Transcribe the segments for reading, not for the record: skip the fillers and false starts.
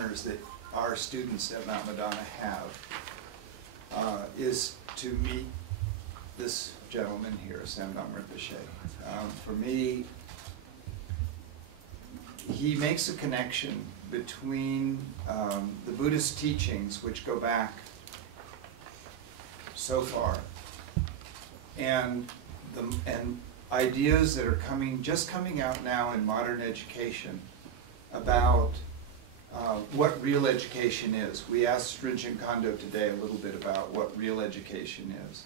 honors that our students at Mount Madonna have is to meet this gentleman here, Samdhong Rinpoche. For me, he makes a connection between the Buddhist teachings, which go back so far, and ideas that are just coming out now in modern education about what real education is. We asked Rinchen Kondo today a little bit about what real education is.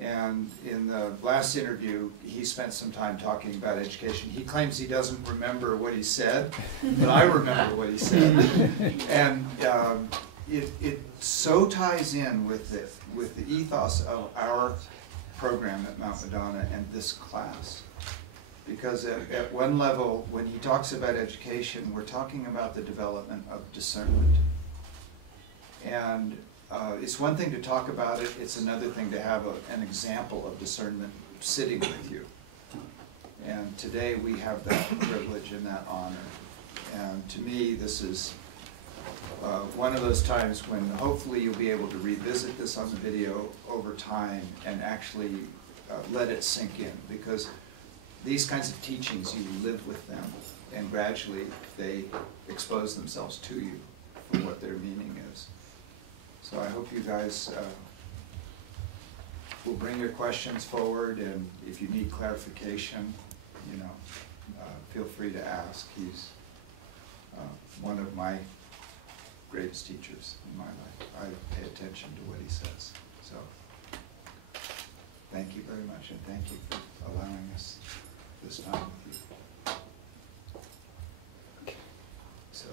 And in the last interview, he spent some time talking about education. He claims he doesn't remember what he said, but I remember what he said. And it so ties in with the ethos of our program at Mount Madonna and this class. Because at one level, when he talks about education, we're talking about the development of discernment. And it's one thing to talk about it, it's another thing to have an example of discernment sitting with you. And today we have that privilege and that honor. And to me, this is one of those times when hopefully you'll be able to revisit this on the video over time and actually let it sink in. Because these kinds of teachings, you live with them, and gradually they expose themselves to you for what their meaning is. So I hope you guys will bring your questions forward, and if you need clarification, you know, feel free to ask. He's one of my greatest teachers in my life. I pay attention to what he says. So thank you very much, and thank you for allowing us this time with you. So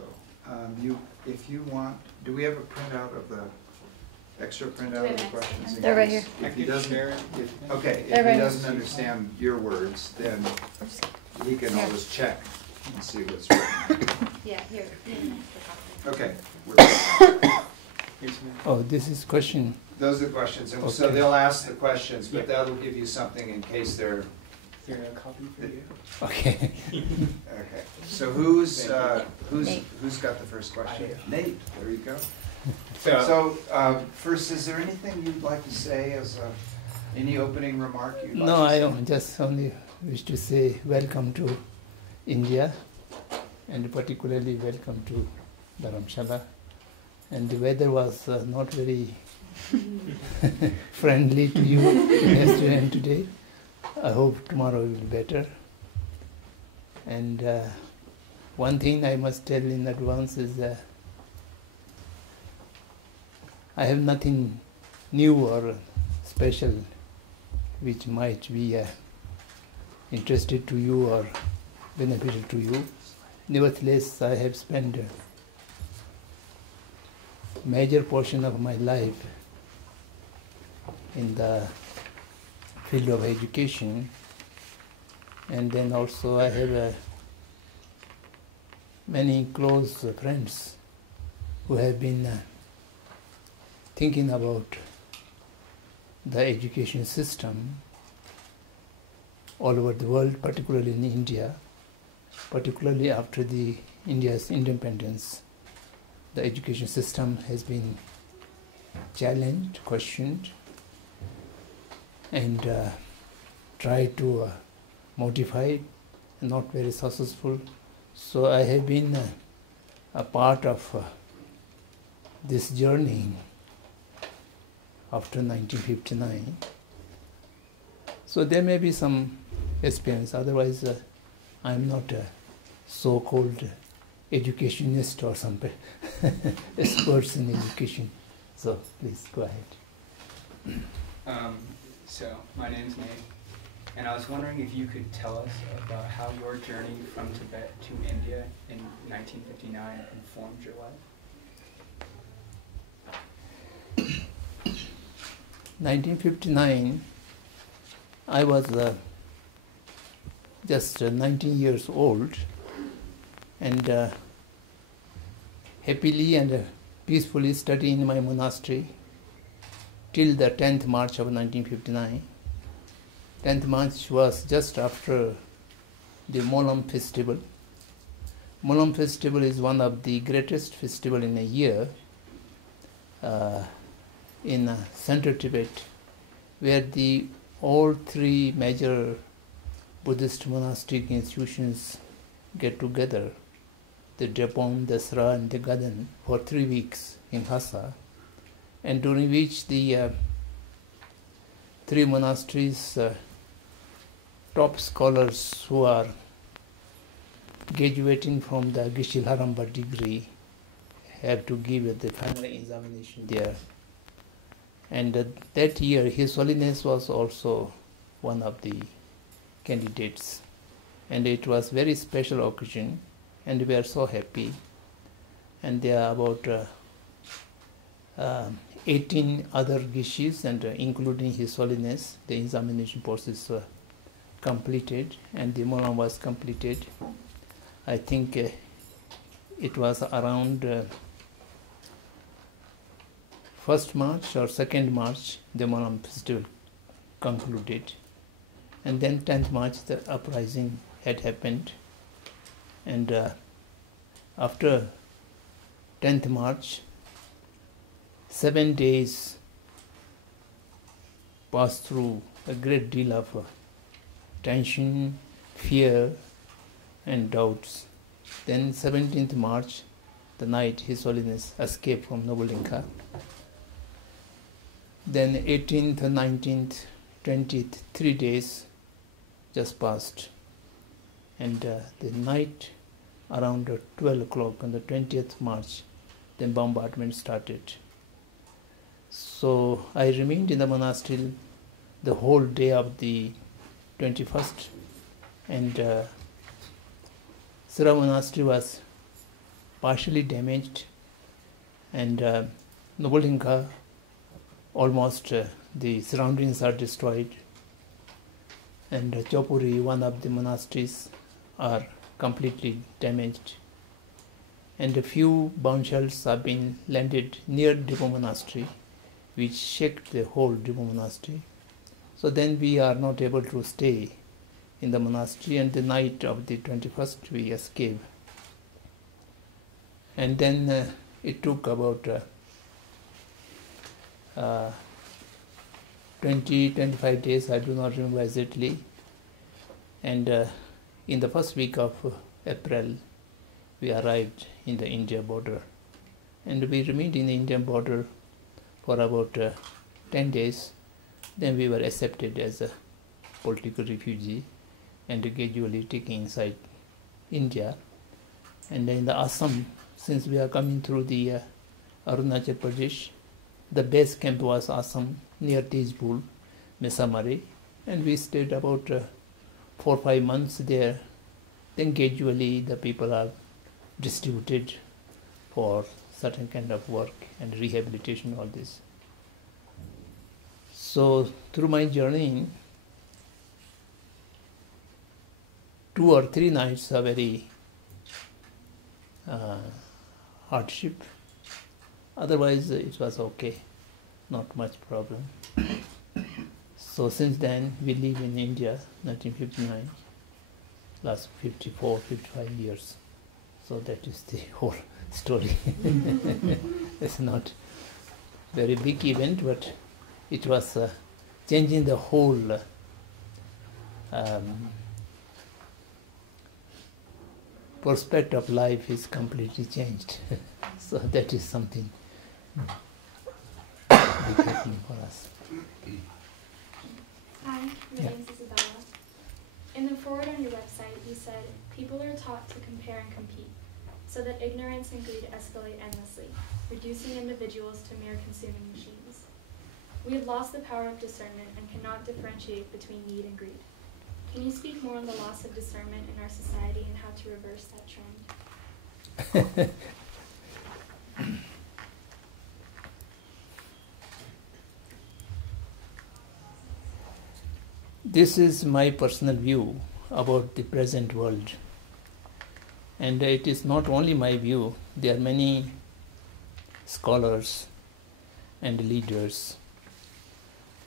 if you want, do we have a printout of the extra printout of the questions? They're right here. If he doesn't, if he doesn't understand your words, then he can always check and see what's written. Yeah, here. Okay. Oh, this is question. Those are the questions, and okay. so they'll ask the questions, but that'll give you something in case they're. Is there a copy for you? Okay. Okay. So who's got the first question? Nate. There you go. So first, is there anything you'd like to say as any opening remark you'd like to say? No, I don't. Just only wish to say welcome to India, and particularly welcome to Dharamshala. And the weather was not very friendly to you yesterday and today. I hope tomorrow will be better. And one thing I must tell in advance is that I have nothing new or special which might be interested to you or beneficial to you. Nevertheless, I have spent a major portion of my life in the field of education, and then also I have many close friends who have been thinking about the education system all over the world, particularly in India, particularly after the India's independence. The education system has been challenged, questioned, and tried to modify, not very successful. So I have been a part of this journey after 1959. So there may be some experience, otherwise I am not a so-called educationist or some experts in education. So please go ahead. So my name's Nate, and I was wondering if you could tell us about how your journey from Tibet to India in 1959 informed your life. 1959, I was just 19 years old, and happily and peacefully studying in my monastery till the 10th March of 1959. 10th March was just after the Molam festival. Molam festival is one of the greatest festival in a year in central Tibet, where all three major Buddhist monastic institutions get together, the Drepung, the Sra and the Gaden, for 3 weeks in Lhasa, and during which the three monasteries' top scholars who are graduating from the Geshe-la-Rampa degree have to give the final examination there. And that year, His Holiness was also one of the candidates. And it was very special occasion, and we are so happy. And there are about 18 other Geshis, and including His Holiness, the examination process completed, and the Molam was completed. I think it was around 1st March or 2nd March, the Molam festival concluded. And then 10th March, the uprising had happened. And after 10th March, 7 days passed through a great deal of tension, fear, and doubts. Then 17th March, the night His Holiness escaped from Nobulinka. Then 18th, 19th, 20th, 3 days just passed. And the night around 12 o'clock on the 20th March, the bombardment started. So I remained in the monastery the whole day of the 21st, and Sra monastery was partially damaged, and Nobulinka, almost the surroundings are destroyed, and Chopuri, one of the monasteries, are completely damaged, and a few bomb shells have been landed near Dripo monastery, which shook the whole Dripo monastery. So then we are not able to stay in the monastery, and the night of the 21st we escaped. And then it took about 20-25 days, I do not remember exactly. And in the first week of April, we arrived in the India border. And we remained in the Indian border for about 10 days. Then we were accepted as a political refugee and gradually taken inside India. And in the Assam, since we are coming through the Arunachal Pradesh, the base camp was Assam near Tezpur, Mesamari, and we stayed about 4 or 5 months there. Then gradually the people are distributed for certain kind of work and rehabilitation, all this. So through my journey, 2 or 3 nights are very hardship. Otherwise it was okay, not much problem. So since then we live in India, 1959, last 54, 55 years. So that is the whole story. It's not very big event, but it was changing the whole perspective of life is completely changed. So that is something big happening for us. Hi, my name is Isabella. In the foreword on your website, you said, people are taught to compare and compete, so that ignorance and greed escalate endlessly, reducing individuals to mere consuming machines. We have lost the power of discernment and cannot differentiate between need and greed. Can you speak more on the loss of discernment in our society and how to reverse that trend? This is my personal view about the present world. And it is not only my view, there are many scholars and leaders,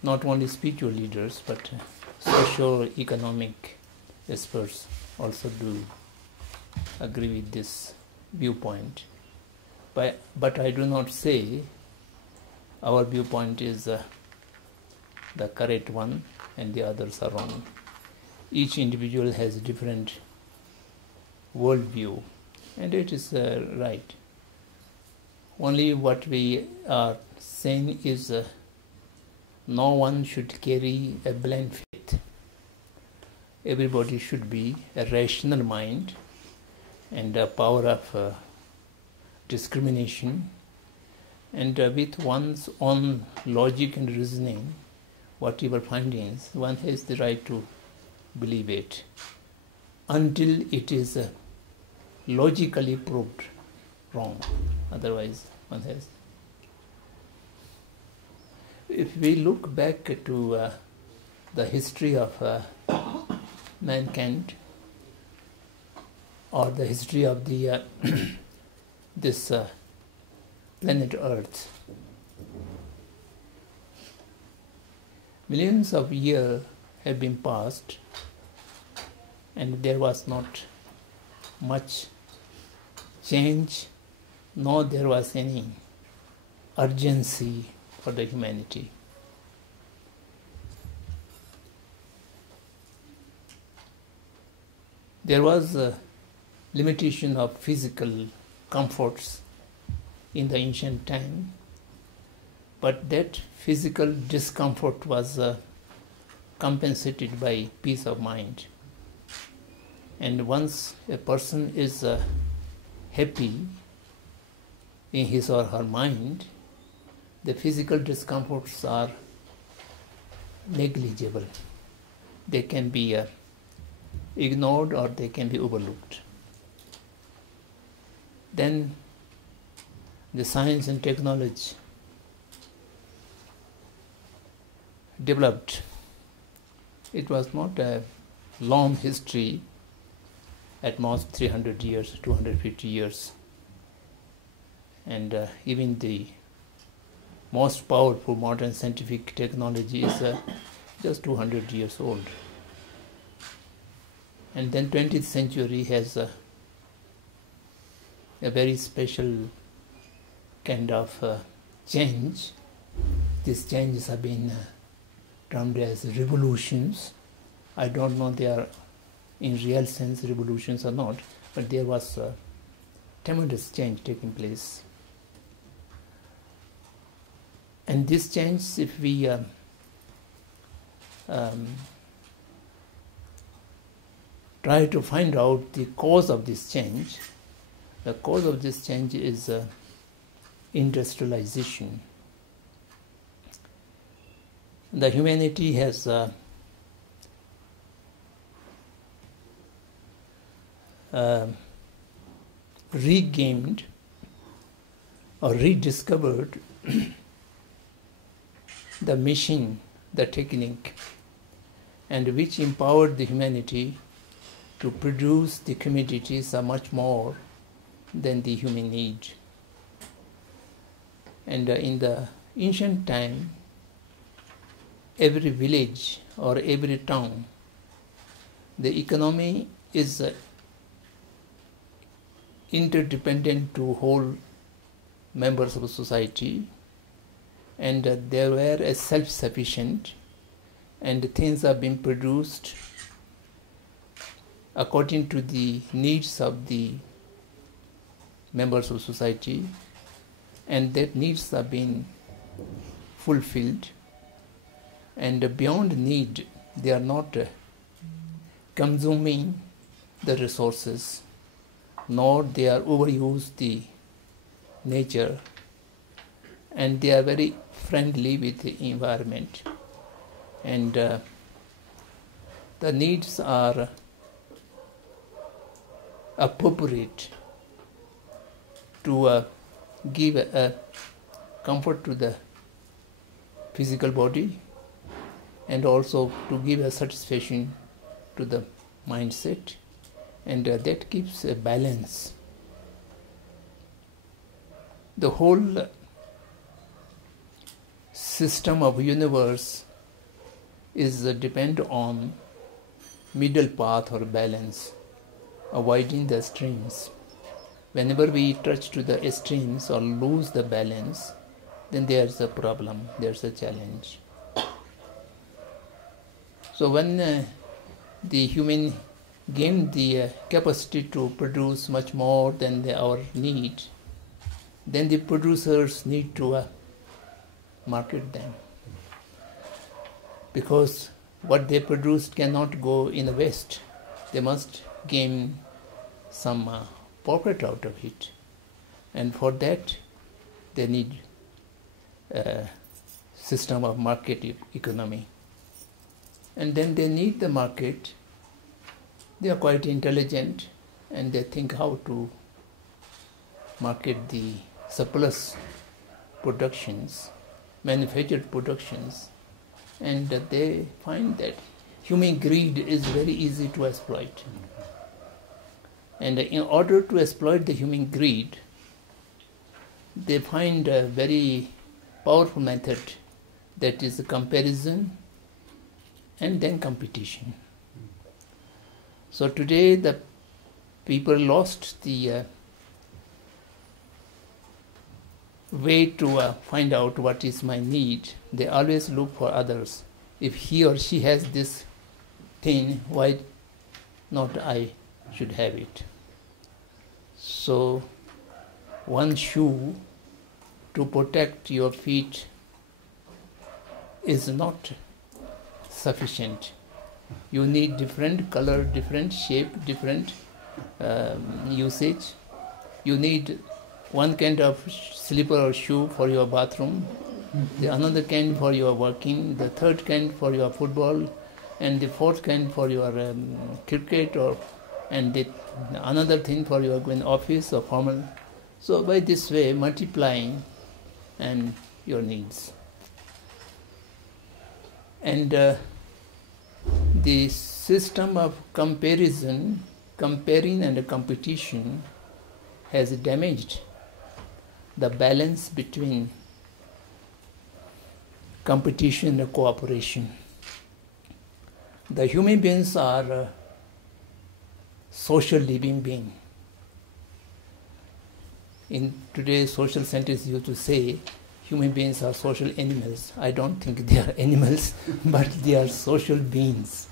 not only spiritual leaders, but socio-economic experts also do agree with this viewpoint. But I do not say our viewpoint is the correct one and the others are wrong. Each individual has a different worldview, and it is right. Only what we are saying is no one should carry a blind faith. Everybody should be a rational mind and a power of discrimination, and with one's own logic and reasoning, whatever findings, one has the right to believe it until it is logically proved wrong. Otherwise, one has. If we look back to the history of mankind, or the history of the this planet Earth, millions of years have been passed, and there was not much change, nor there was any urgency for the humanity. There was a limitation of physical comforts in the ancient time, but that physical discomfort was compensated by peace of mind. And once a person is happy in his or her mind, the physical discomforts are negligible. They can be ignored or they can be overlooked. Then the science and technology developed. It was not a long history, at most 300 years, 250 years. And even the most powerful modern scientific technology is just 200 years old. And then 20th century has a very special kind of change. These changes have been termed as revolutions. I don't know they are in real sense revolutions or not, but there was a tremendous change taking place. And this change, if we try to find out the cause of this change, the cause of this change is industrialization. The humanity has regained or rediscovered the machine, the technique, and which empowered the humanity to produce the commodities are much more than the human need. And in the ancient time, every village or every town, the economy is interdependent to whole members of society, and they were self-sufficient, and things are being produced according to the needs of the members of society, and that needs are being fulfilled, and beyond need they are not consuming the resources, nor they are overuse the nature, and they are very friendly with the environment, and the needs are appropriate to give a comfort to the physical body, and also to give a satisfaction to the mindset, and that keeps a balance. The whole system of universe is depend on middle path or balance. avoiding the streams. Whenever we touch to the streams or lose the balance, then there's a problem, there's a challenge. So when the human gain the capacity to produce much more than our need, then the producers need to market them. Because what they produced cannot go in the West. They must gain some profit out of it. And for that, they need a system of market economy. And then they need the market. They are quite intelligent and they think how to market the surplus productions, manufactured productions, and they find that human greed is very easy to exploit. And in order to exploit the human greed, they find a very powerful method, that is comparison and then competition. So today the people lost the way to find out what is my need. They always look for others. If he or she has this thing, why not I should have it? So one shoe to protect your feet is not sufficient. You need different color, different shape, different usage. You need one kind of slipper or shoe for your bathroom, the another kind for your working, the third kind for your football, and the fourth kind for your cricket, and the another thing for your going office or formal. So by this way, multiplying and your needs. And the system of comparison, comparing and competition has damaged the balance between competition and cooperation. The human beings are social living beings. In today's social scientists used to say human beings are social animals. I don't think they are animals, but they are social beings.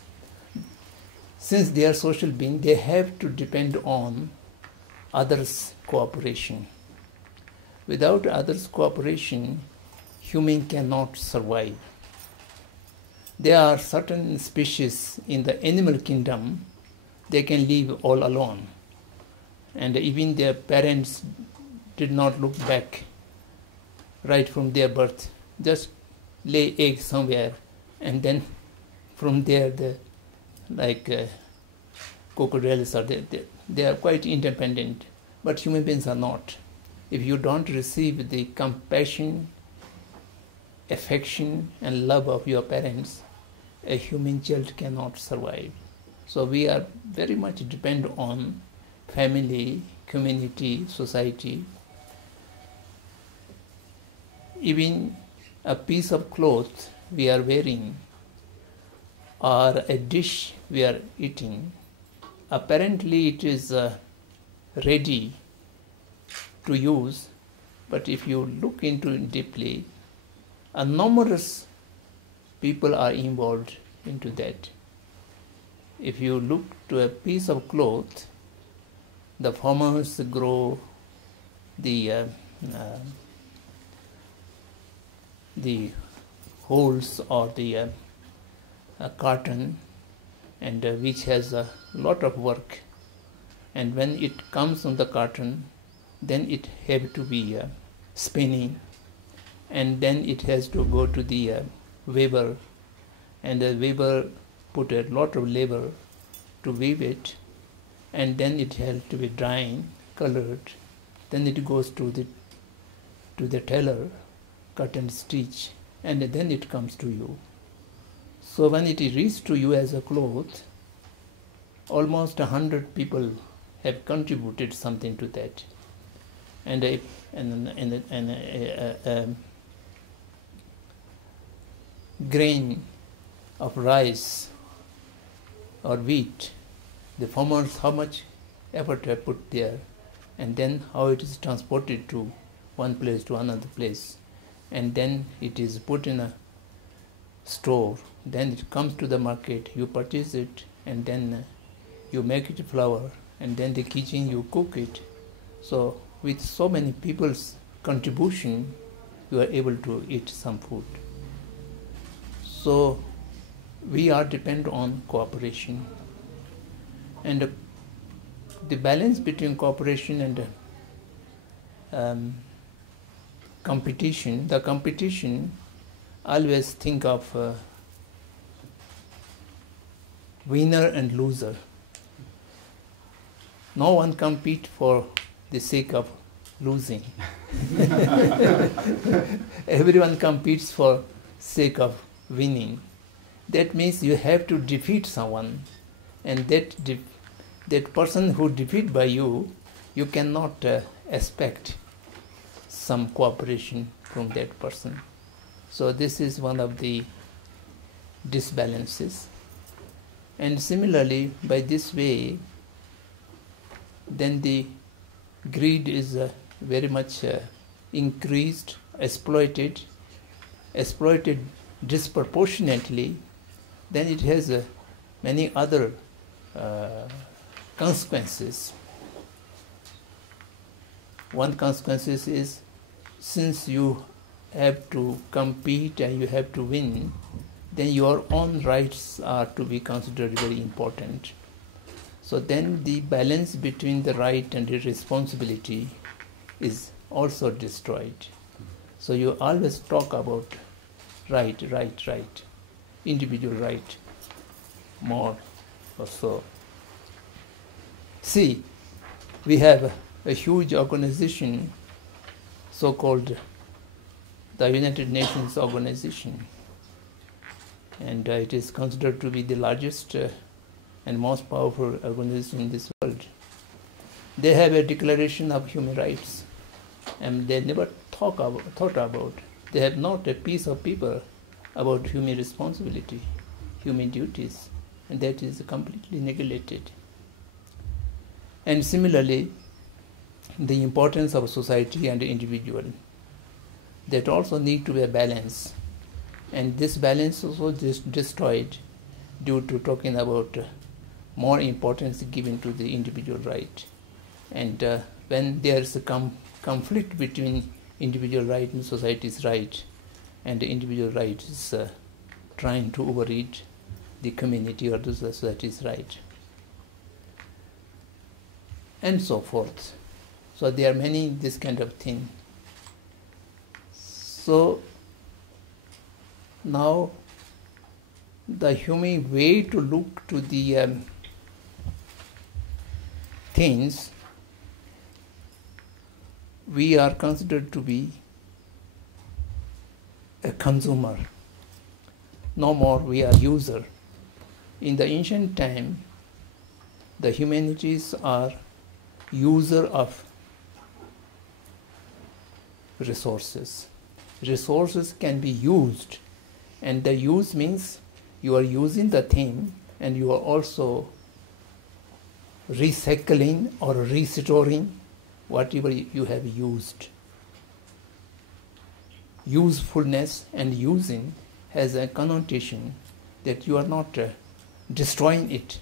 Since they are social beings, they have to depend on others' cooperation. Without others' cooperation, human cannot survive. There are certain species in the animal kingdom, they can live all alone. And even their parents did not look back right from their birth. Just lay eggs somewhere, and then from there, crocodiles are there. They are quite independent, but human beings are not. If you don't receive the compassion, affection, and love of your parents, a human child cannot survive. So we are very much depend on family, community, society. Even a piece of cloth we are wearing or a dish we are eating, apparently it is ready to use, but if you look into it deeply, numerous people are involved into that. If you look to a piece of cloth, the farmers grow the holes or the cotton, and which has a lot of work. And when it comes on the cotton, then it have to be spinning, and then it has to go to the weaver, and the weaver put a lot of labor to weave it, and then it has to be drying, colored, then it goes to the tailor, cut and stitch, and then it comes to you. So when it reaches to you as a cloth, almost 100 people have contributed something to that. And a grain of rice or wheat, the farmers, how much effort are put there, and then how it is transported to one place to another place, and then it is put in a store, then it comes to the market, you purchase it, and then you make it flour, and then the kitchen you cook it. So with so many people's contribution, you are able to eat some food. So we are dependent on cooperation, and the balance between cooperation and competition. The competition always think of winner and loser. No one compete for the sake of losing. Everyone competes for sake of winning. That means you have to defeat someone, and that person who defeated by you, you cannot expect some cooperation from that person. So this is one of the disbalances. And similarly, by this way, then the greed is very much increased, exploited disproportionately. Then it has many other consequences. One consequence is, since you have to compete and you have to win, then your own rights are to be considered very important. So then the balance between the right and the responsibility is also destroyed. So you always talk about right, individual right, more or so. See, we have a huge organization, so-called the United Nations Organization, and it is considered to be the largest and most powerful organization in this world. They have a declaration of human rights, and they never thought about. They have not a piece of paper about human responsibility, human duties, and that is completely neglected. And similarly, the importance of society and the individual, that also need to be a balance, and this balance also destroyed due to talking about more importance given to the individual right. And when there is a conflict between individual right and society's right, and the individual right is trying to override the community or the society's right, and so forth. So there are many this kind of thing. So now the human way to look to the things, we are considered to be a consumer. No more we are user. In the ancient time, the humanities are user of resources. Resources can be used, and the use means you are using the thing and you are also recycling or restoring whatever you have used. Usefulness and using has a connotation that you are not destroying it.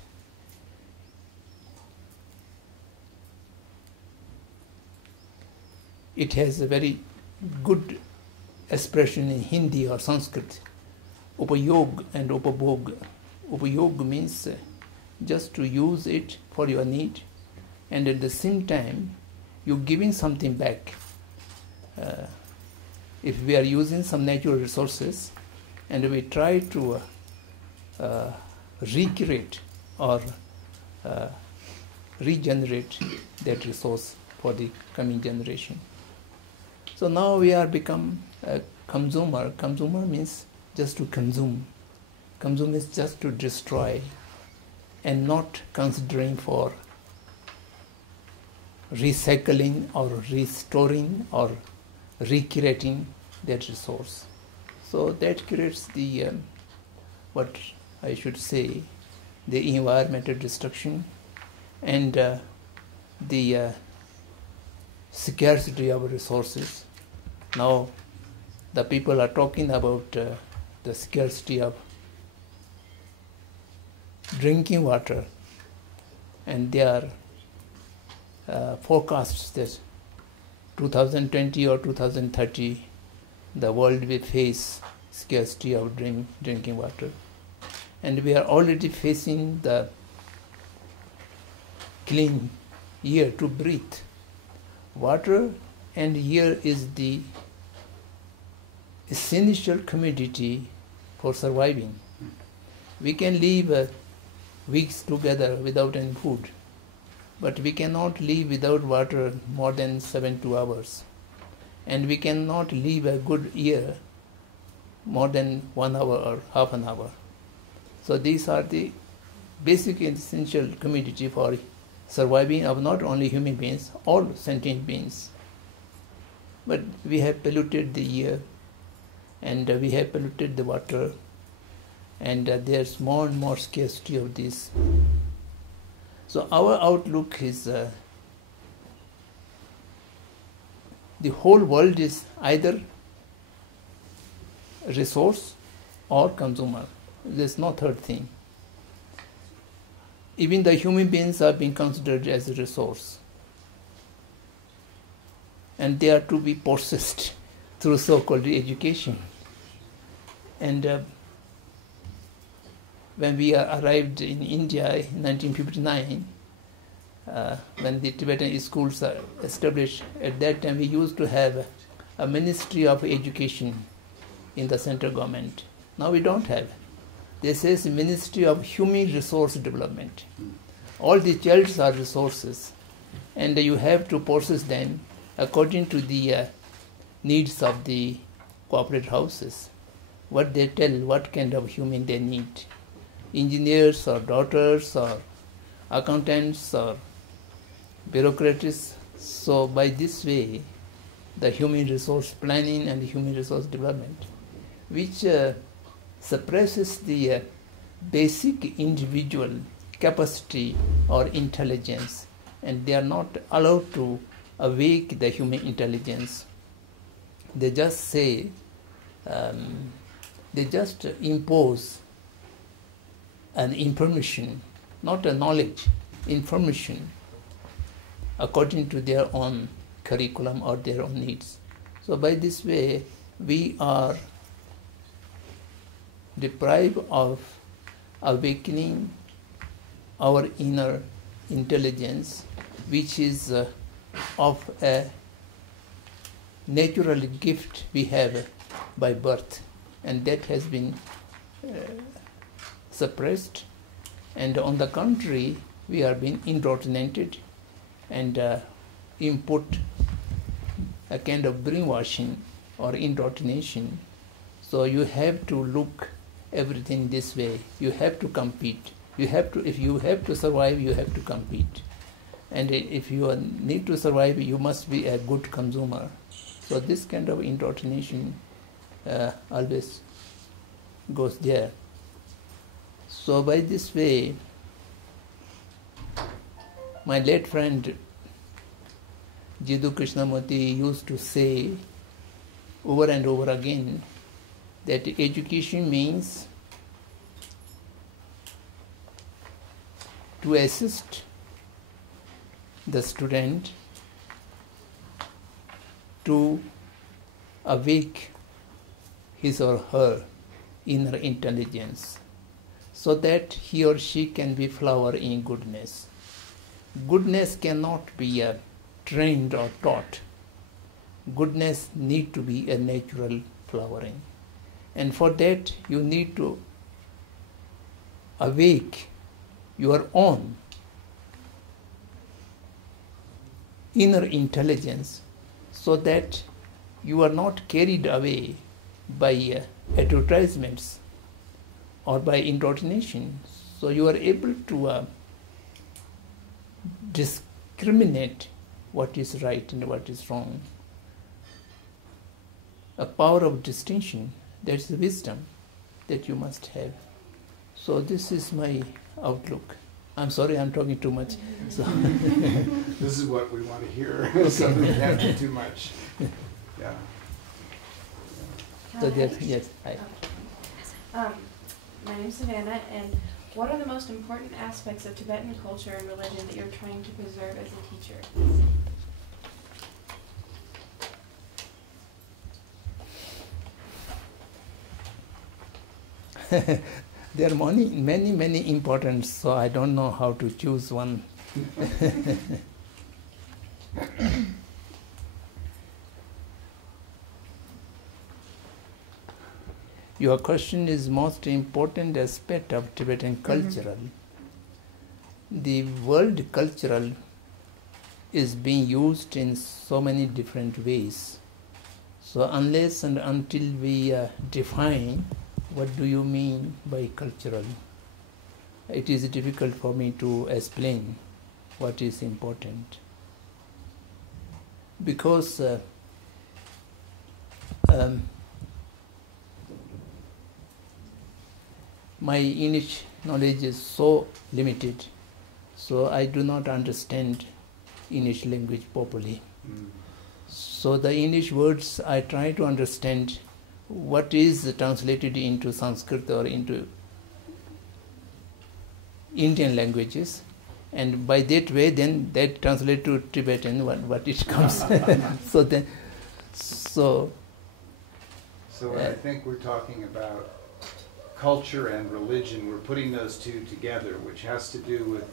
It has a very good expression in Hindi or Sanskrit, upayog and upabhog. Upayog means just to use it for your need, and at the same time you're giving something back. If we are using some natural resources and we try to recreate or regenerate that resource for the coming generation. So now we are become a consumer. Consumer means just to consume. Consume is just to destroy, and not considering for recycling or restoring or recreating that resource. So that creates the, what I should say, the environmental destruction, and the scarcity of resources. Now the people are talking about the scarcity of drinking water, and there are forecasts that 2020 or 2030 the world will face scarcity of drinking water, and we are already facing the clean air to breathe. Water and air is the essential commodity for surviving. We can live weeks together without any food, but we cannot live without water more than 7 hours, and we cannot live a good year more than 1 hour or half an hour. So these are the basic and essential commodity for surviving of not only human beings, all sentient beings. But we have polluted the air, and we have polluted the water, and there's more and more scarcity of this. So our outlook is the whole world is either resource or consumer. There's no third thing. Even the human beings are being considered as a resource, and they are to be processed through so-called education. And when we arrived in India in 1959, when the Tibetan schools are established, at that time we used to have a Ministry of Education in the central government. Now we don't have. This is Ministry of Human Resource Development. All the childs are resources, and you have to process them according to the needs of the corporate houses. What they tell, what kind of human they need. Engineers or doctors or accountants or bureaucrats. So by this way, the human resource planning and human resource development, which suppresses the basic individual capacity or intelligence, and they are not allowed to awake the human intelligence. They just say, they just impose an information, not a knowledge, information according to their own curriculum or their own needs. So by this way, we are deprived of awakening our inner intelligence, which is of a natural gift we have by birth, and that has been suppressed, and on the contrary, we are being indoctrinated and input a kind of brainwashing or indoctrination. So you have to look everything this way. You have to compete. You have to, if you have to survive, you have to compete. And if you need to survive, you must be a good consumer. So this kind of indoctrination always goes there. So by this way, my late friend Jiddu Krishnamurti used to say over and over again that education means to assist the student to awake his or her inner intelligence so that he or she can be flower in goodness. Goodness cannot be trained or taught. Goodness need to be a natural flowering. And for that you need to awake your own inner intelligence so that you are not carried away by advertisements or by indoctrination. So you are able to discriminate what is right and what is wrong. A power of distinction, that's the wisdom that you must have. So this is my outlook. I'm sorry, I'm talking too much. So This is what we want to hear, so we don't have to do too much. Yeah. so that, yes, I, My name's Savannah, and what are the most important aspects of Tibetan culture and religion that you're trying to preserve as a teacher? there are many important, so I don't know how to choose one. Your question is most important aspect of Tibetan cultural. The word cultural is being used in so many different ways. So unless and until we define what do you mean by cultural, it is difficult for me to explain what is important. Because my English knowledge is so limited, so I do not understand English language properly. So the English words I try to understand what is translated into Sanskrit or into Indian languages, and by that way then that translate to Tibetan what it comes. So I think we're talking about culture and religion. We're putting those two together, which has to do with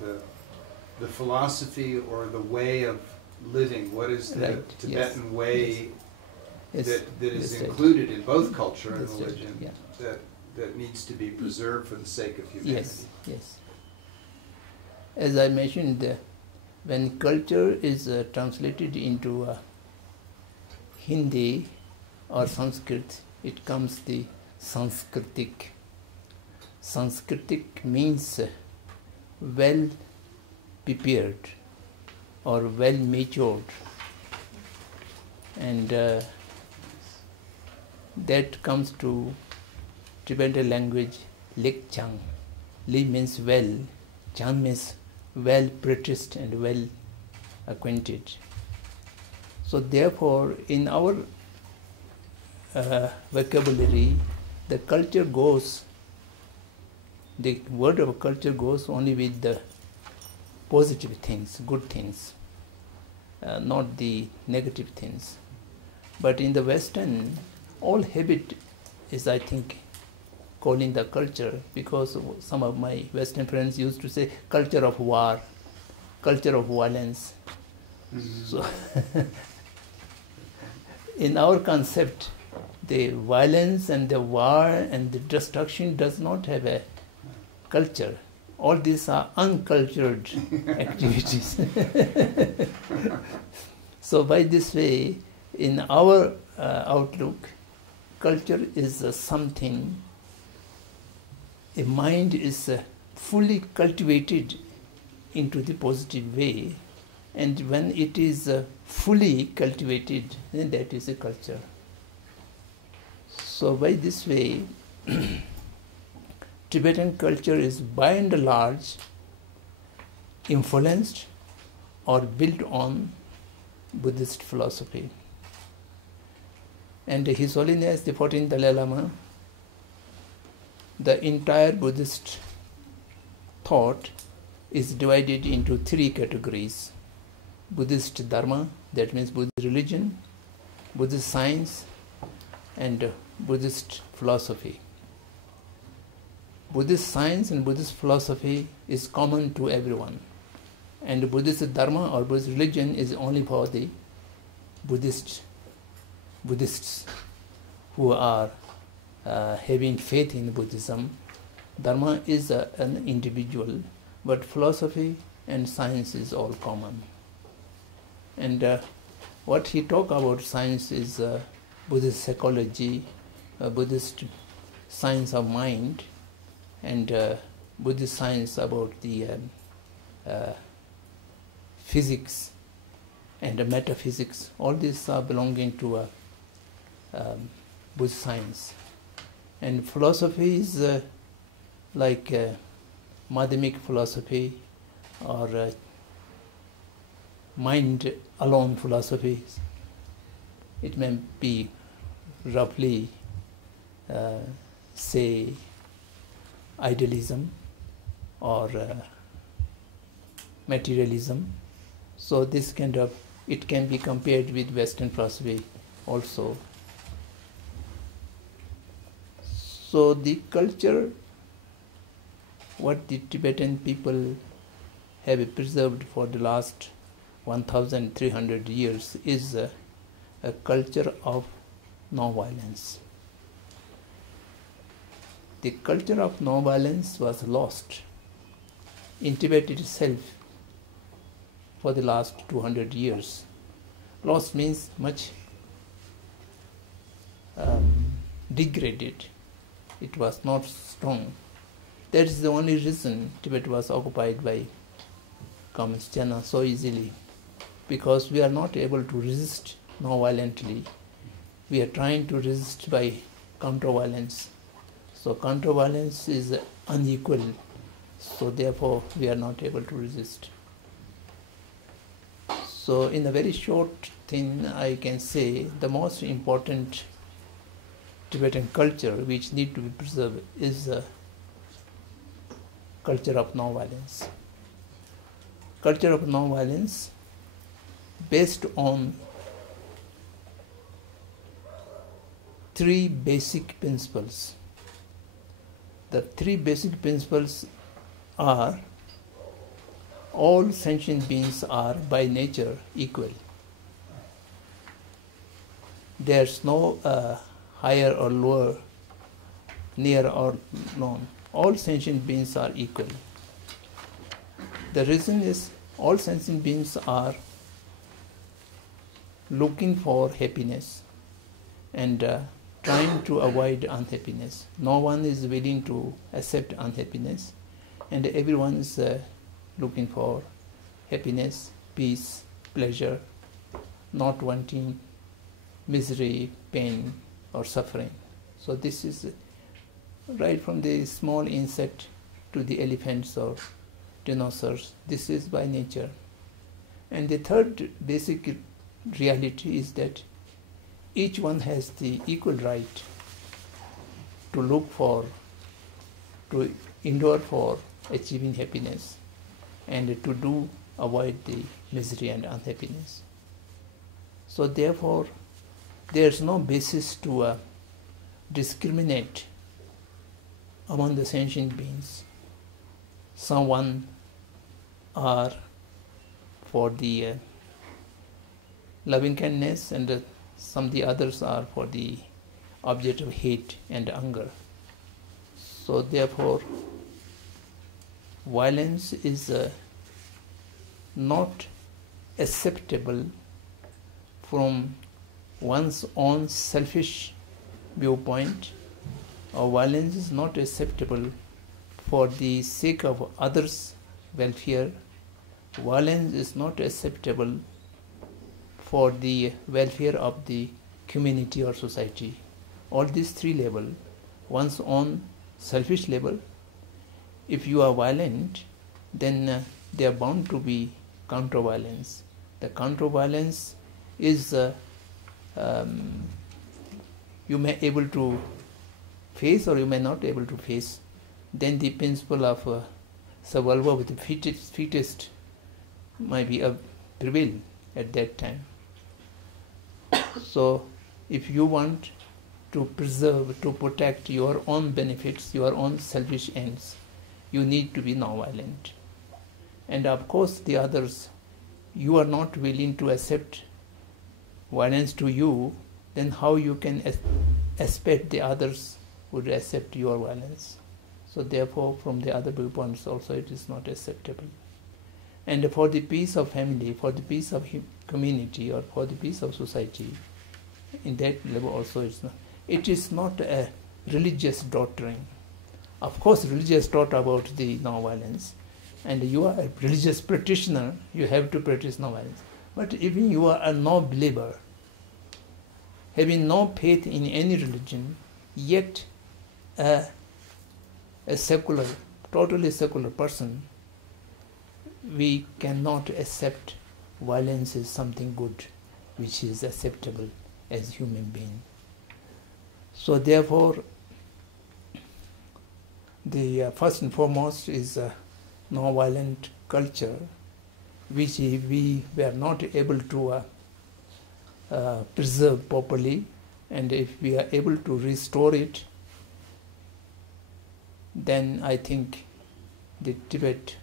the philosophy or the way of living. What is the Right, Tibetan yes, way yes, that is that's right. included in both culture and That's right, religion yeah. that needs to be preserved for the sake of humanity? Yes, yes. As I mentioned, when culture is translated into Hindi or Sanskrit, it comes the Sanskritic. Sanskritic means well prepared or well matured, and that comes to Tibetan language Lik Chang. Li means well, Chang means well practiced and well acquainted. So therefore in our vocabulary, the culture goes, the word of culture goes only with the positive things, good things, not the negative things. But in the Western, all habit is, I think, calling the culture, because some of my Western friends used to say culture of war, culture of violence. So in our concept, the violence and the war and the destruction does not have a culture. All these are uncultured activities. So by this way, in our outlook, culture is something, a mind is fully cultivated into the positive way, and when it is fully cultivated, then that is a culture. So by this way, Tibetan culture is by and large influenced or built on Buddhist philosophy. And His Holiness the 14th Dalai Lama, the entire Buddhist thought is divided into three categories: Buddhist Dharma, that means Buddhist religion, Buddhist science, and Buddhist philosophy. Buddhist science and Buddhist philosophy is common to everyone, and Buddhist Dharma or Buddhist religion is only for the Buddhists who are having faith in Buddhism. Dharma is an individual, but philosophy and science is all common. And what he talk about science is Buddhist psychology, Buddhist science of mind, and Buddhist science about the physics and metaphysics. All these are belonging to Buddhist science. And philosophy is like Madhyamik philosophy, or mind alone philosophy. It may be roughly say idealism or materialism. So this kind of, it can be compared with Western philosophy also. So the culture, what the Tibetan people have preserved for the last 1,300 years is a culture of non-violence. The culture of non-violence was lost in Tibet itself for the last 200 years. Lost means much degraded. It was not strong. That is the only reason Tibet was occupied by Communist China so easily, because we are not able to resist non-violently. We are trying to resist by counter-violence. So counter-violence is unequal, so therefore we are not able to resist. So in a very short thing, I can say the most important Tibetan culture which need to be preserved is a culture of non-violence. Culture of non-violence based on three basic principles. The three basic principles are: all sentient beings are by nature equal. There's no higher or lower, near or known. All sentient beings are equal. The reason is all sentient beings are looking for happiness and trying to avoid unhappiness. No one is willing to accept unhappiness, and everyone is looking for happiness, peace, pleasure, not wanting misery, pain, or suffering. So this is right from the small insect to the elephants or dinosaurs. This is by nature. And the third basic reality is that each one has the equal right to look for, to endure for achieving happiness, and to do avoid the misery and unhappiness. So therefore, there's no basis to discriminate among the sentient beings. Someone are for the loving kindness, and some the others are for the object of hate and anger. So therefore, violence is not acceptable from one's own selfish viewpoint, or violence is not acceptable for the sake of others' welfare. Violence is not acceptable for the welfare of the community or society. All these three levels, one's own selfish level, if you are violent, then they are bound to be counter-violence. The counter-violence is you may able to face or you may not able to face. Then the principle of survival with the fittest might be prevail at that time. So if you want to preserve, to protect your own benefits, your own selfish ends, you need to be non-violent. And of course the others, you are not willing to accept violence to you, then how you can expect the others would accept your violence? So therefore, from the other viewpoints also it is not acceptable. And for the peace of family, for the peace of community, or for the peace of society, in that level also it is not a religious doctrine. Of course, religious taught about the non-violence, and you are a religious practitioner, you have to practice non-violence. But even you are a non-believer, having no faith in any religion, yet a secular, totally secular person we cannot accept violence as something good, which is acceptable as human being. So therefore, the first and foremost is a non-violent culture, which we were not able to preserve properly, and if we are able to restore it, then I think the Tibet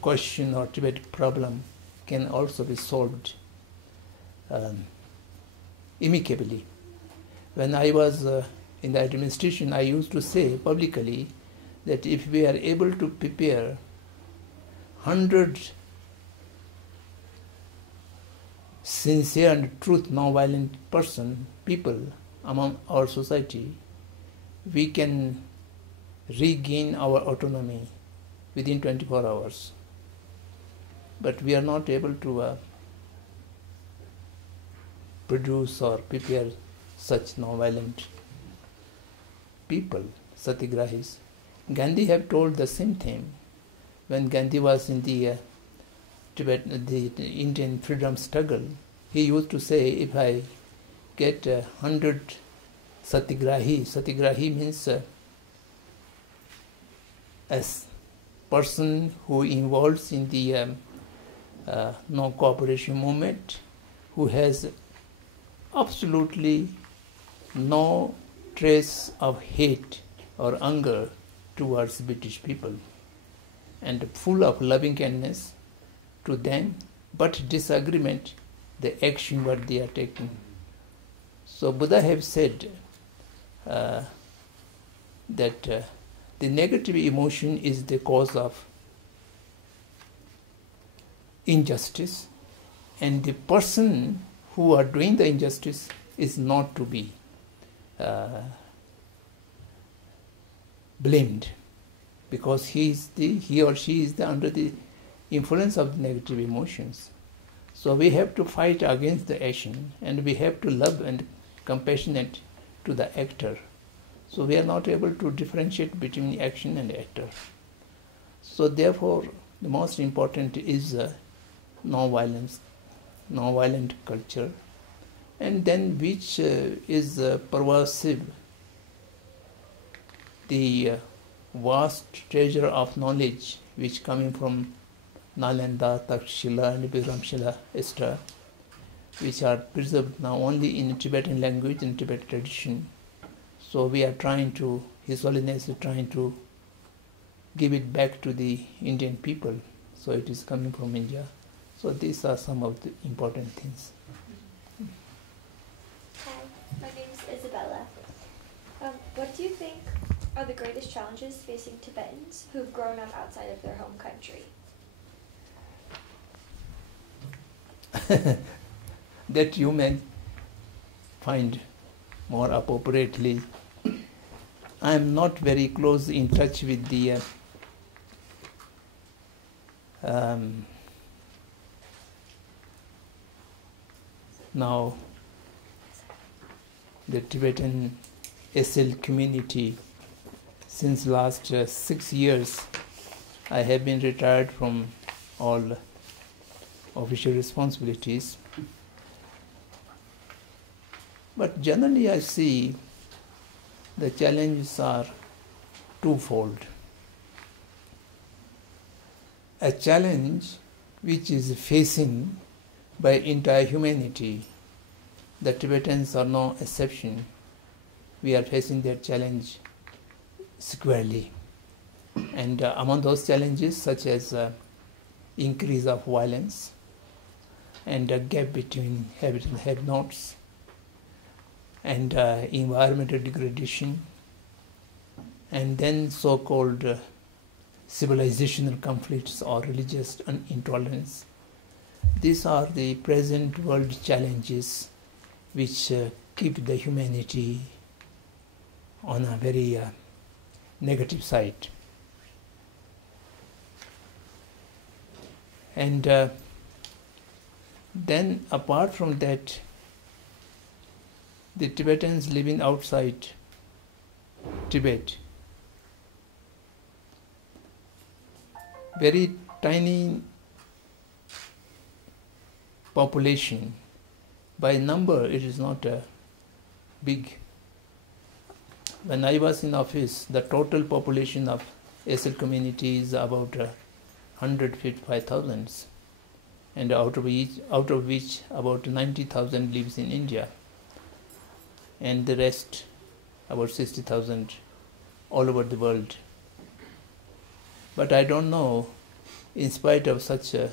question or Tibet problem can also be solved amicably. When I was in the administration, I used to say publicly that if we are able to prepare 100 sincere and truth non-violent people among our society, we can regain our autonomy within 24 hours. But we are not able to produce or prepare such non-violent people, satyagrahis. Gandhi have told the same thing when Gandhi was in the the Indian freedom struggle. He used to say, if I get 100 satyagrahi means as person who involves in the non-cooperation movement, who has absolutely no trace of hate or anger towards British people, and full of loving kindness to them, but disagreement the action what they are taking. So Buddha have said that the negative emotion is the cause of injustice, and the person who are doing the injustice is not to be blamed, because he or she is under the influence of the negative emotions. So we have to fight against the action, and we have to love and compassionate to the actor. So we are not able to differentiate between action and actor. So therefore, the most important is non-violence, non-violent culture, and then which is pervasive, the vast treasure of knowledge which coming from Nalanda, Takshila and Dharamshala, etc., which are preserved now only in Tibetan language and Tibetan tradition. So we are trying to, His Holiness is trying to give it back to the Indian people. So it is coming from India. So these are some of the important things. Hi, my name is Isabella. What do you think are the greatest challenges facing Tibetans who have grown up outside of their home country? That you may find more appropriately. I am not very close in touch with the now the Tibetan SL community. Since last 6 years, I have been retired from all official responsibilities. But generally I see the challenges are twofold. A challenge which is facing by entire humanity. The Tibetans are no exception. We are facing that challenge squarely. And among those challenges, such as increase of violence and a gap between have and have-nots, and environmental degradation, and then so-called civilizational conflicts or religious intolerance. These are the present world challenges which keep the humanity on a very negative side. And then apart from that, the Tibetans living outside Tibet, very tiny population. By number, it is not big. When I was in office, the total population of SL community is about 155,000, and out of which about 90,000 lives in India, and the rest, about 60,000, all over the world. But I don't know, in spite of such a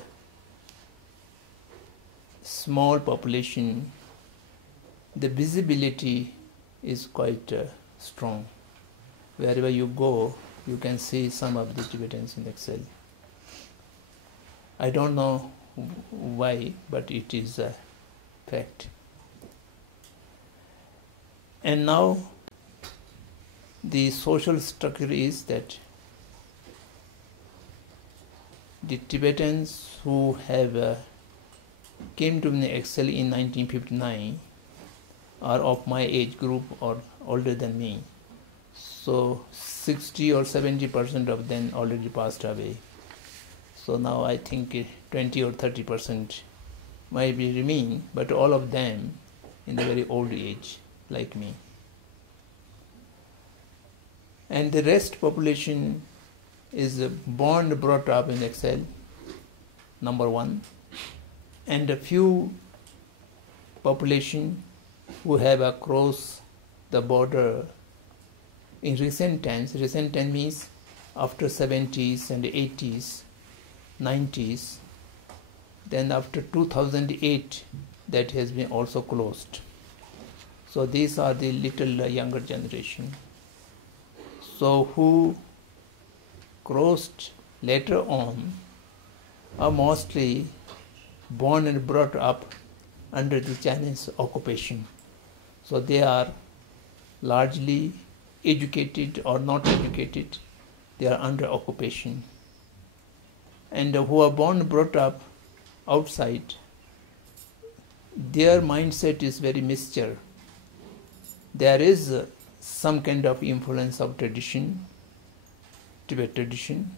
small population, the visibility is quite strong. Wherever you go, you can see some of the Tibetans in exile. I don't know why, but it is a fact. And now the social structure is that the Tibetans who have came to exile in 1959 are of my age group or older than me. So 60 or 70% of them already passed away. So now I think 20 or 30% might be remain, but all of them in the very old age, like me. And the rest population is born, brought up in exile, number one, and a few population who have crossed the border in recent times. Recent time means after 70s and 80s, 90s, then after 2008 that has been also closed. So these are the little younger generation. So who crossed later on are mostly born and brought up under the Chinese occupation. So they are largely educated or not educated, they are under occupation. And who are born and brought up outside, their mindset is very mixture. There is some kind of influence of tradition, Tibet tradition,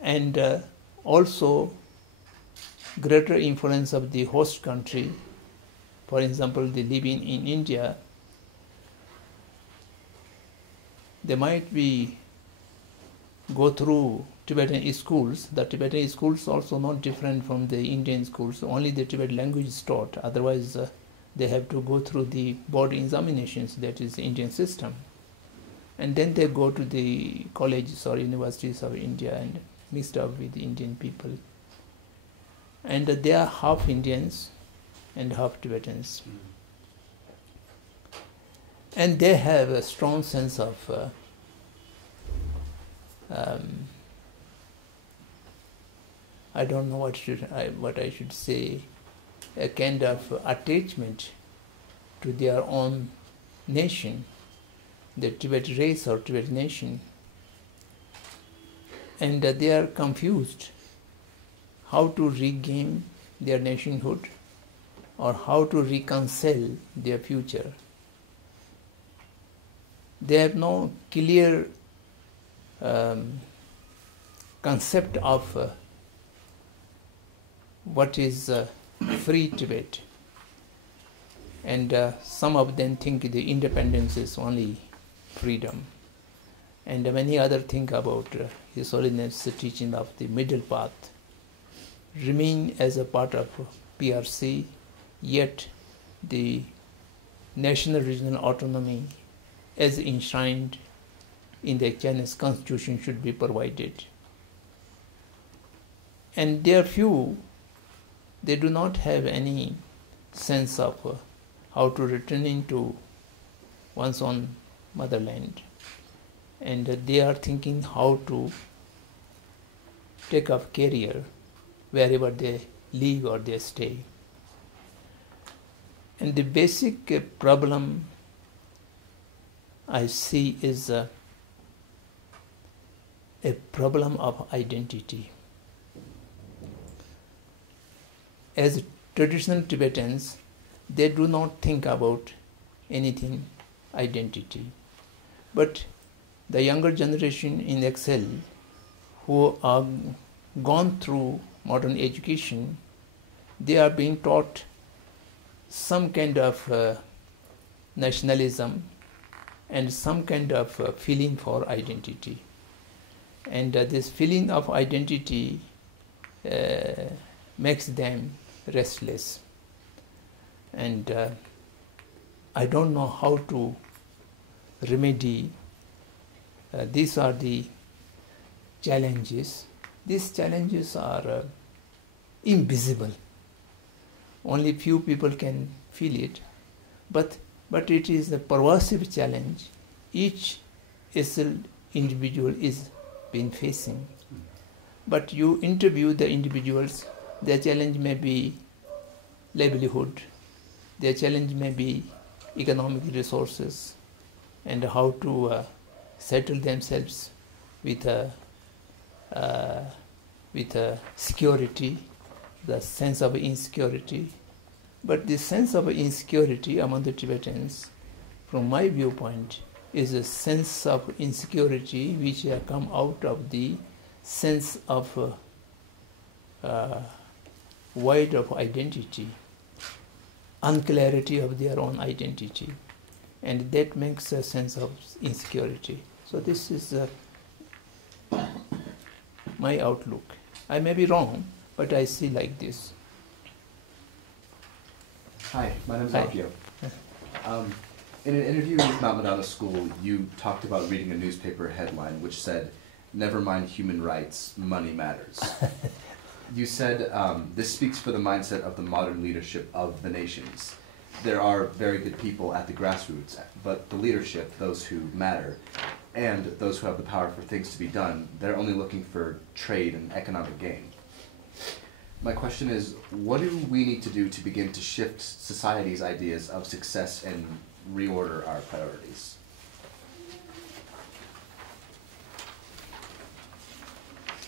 and also greater influence of the host country. For example, they living in India, they might be go through Tibetan schools. The Tibetan schools also not different from the Indian schools. Only the Tibetan language is taught. Otherwise, they have to go through the board examinations. That is the Indian system, and then they go to the colleges or universities of India and mixed up with Indian people. And they are half Indians and half Tibetans. And they have a strong sense of I don't know what I should say, a kind of attachment to their own nation, the Tibet race or Tibet nation. And they are confused how to regain their nationhood or how to reconcile their future. They have no clear concept of what is free Tibet. And some of them think the independence is only freedom. And many others think about His Holiness' teaching of the middle path, remain as a part of PRC, yet the national regional autonomy as enshrined in the Chinese constitution should be provided. And there are few, they do not have any sense of how to return into one's own motherland. And they are thinking how to take up career wherever they live or they stay. And the basic problem I see is a problem of identity. As traditional Tibetans, they do not think about anything identity. But the younger generation in exile who are gone through modern education, they are being taught some kind of nationalism and some kind of feeling for identity. And this feeling of identity makes them restless. And I don't know how to remedy. These are the challenges. These challenges are invisible. Only few people can feel it, but it is a pervasive challenge. Each individual is been facing. But you interview the individuals, their challenge may be livelihood, their challenge may be economic resources, and how to settle themselves with security, the sense of insecurity. But the sense of insecurity among the Tibetans, from my viewpoint, is a sense of insecurity which has come out of the sense of void of identity, unclarity of their own identity, and that makes a sense of insecurity. So this is my outlook. I may be wrong, but I see like this. Hi, my name is Hi. Akio. In an interview with Mount Madonna School, you talked about reading a newspaper headline which said, "Never mind human rights, money matters." You said, this speaks for the mindset of the modern leadership of the nations. There are very good people at the grassroots, but the leadership, those who matter, and those who have the power for things to be done, they're only looking for trade and economic gain. My question is, what do we need to do to begin to shift society's ideas of success and reorder our priorities?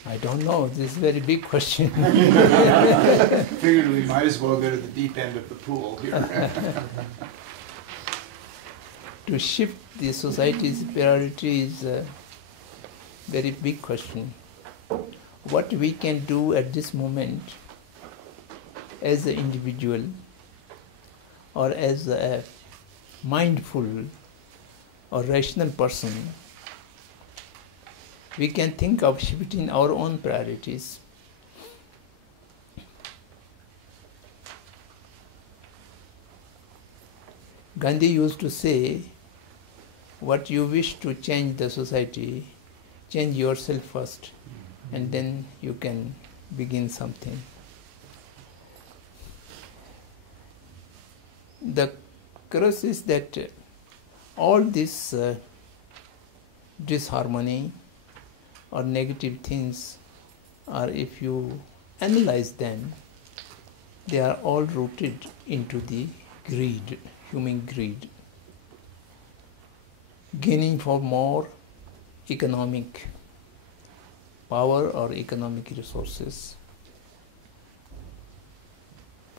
I don't know. This is a very big question. Figured we might as well go to the deep end of the pool here. To shift the society's priority is a very big question. What we can do at this moment as an individual or as a mindful or rational person, we can think of shifting our own priorities. Gandhi used to say, what you wish to change the society, change yourself first, and then you can begin something. The crux is that all this disharmony or negative things, or if you analyze them, they are all rooted into the greed, human greed. Gaining for more economic power or economic resources.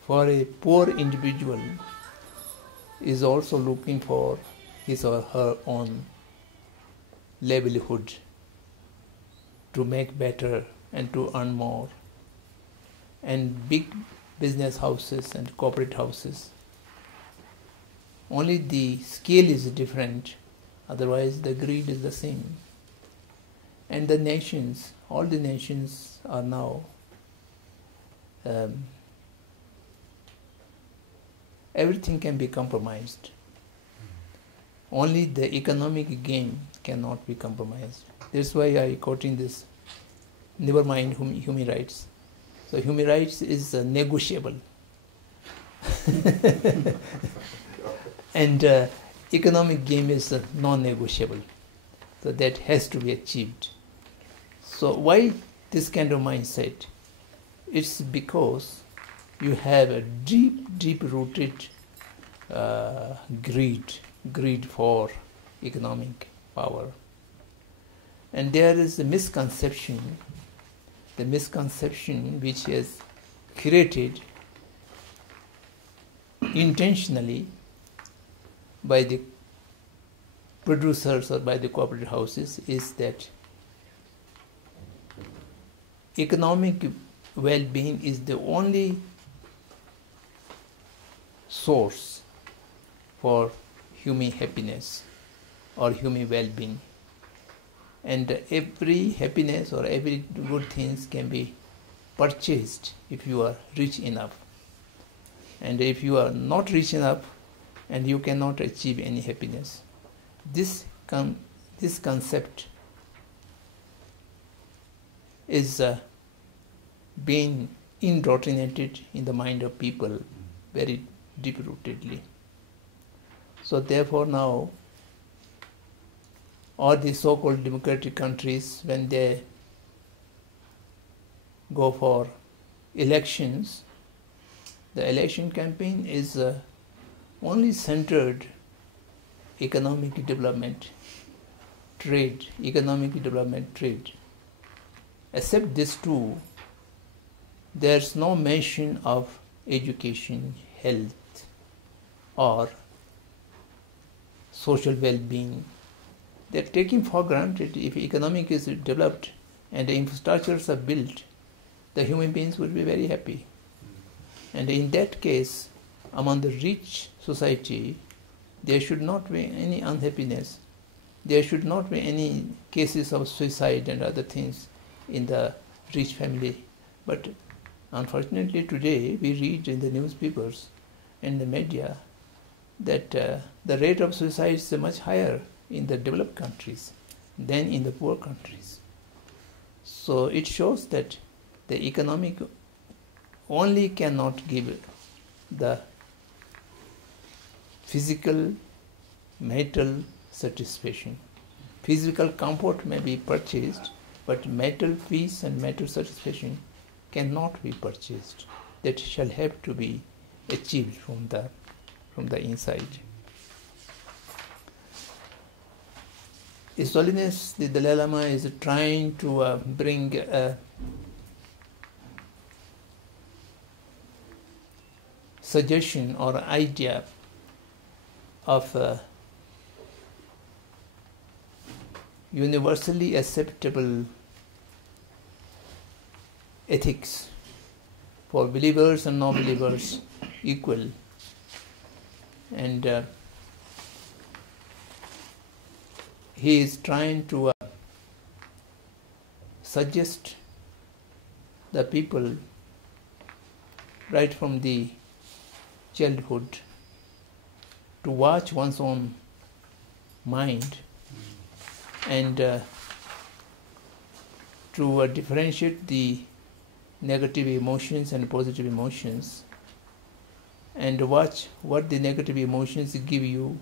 For a poor individual is also looking for his or her own livelihood, to make better and to earn more. And big business houses and corporate houses, only the scale is different, otherwise the greed is the same. And the nations, all the nations are now everything can be compromised. Only the economic gain cannot be compromised. That's why I quoting this, never mind human rights. So human rights is negotiable. And economic gain is non-negotiable. So that has to be achieved. So why this kind of mindset? It's because you have a deep-rooted greed for economic power. And there is a misconception, the misconception which is created intentionally by the producers or by the corporate houses, is that economic well-being is the only source for human happiness or human well-being. And every happiness or every good things can be purchased if you are rich enough. And if you are not rich enough, and you cannot achieve any happiness. This concept is being indoctrinated in the mind of people very deep-rootedly. So therefore now, all the so-called democratic countries, when they go for elections, the election campaign is only centered economic development, trade, economic development, trade. Except these two, there's no mention of education, health, or social well-being. They're taking for granted if economic is developed and the infrastructures are built, the human beings will be very happy. And in that case, among the rich society, there should not be any unhappiness. There should not be any cases of suicide and other things in the rich family. But unfortunately today we read in the newspapers and the media that the rate of suicide is much higher in the developed countries than in the poor countries. So it shows that the economic only cannot give the physical, mental satisfaction. Physical comfort may be purchased, but mental peace and mental satisfaction cannot be purchased. That shall have to be achieved from the inside. His Holiness the Dalai Lama is trying to bring a suggestion or idea of universally acceptable ethics for believers and non-believers equal. And he is trying to suggest the people right from the childhood to watch one's own mind and to differentiate the negative emotions and positive emotions, and watch what the negative emotions give you,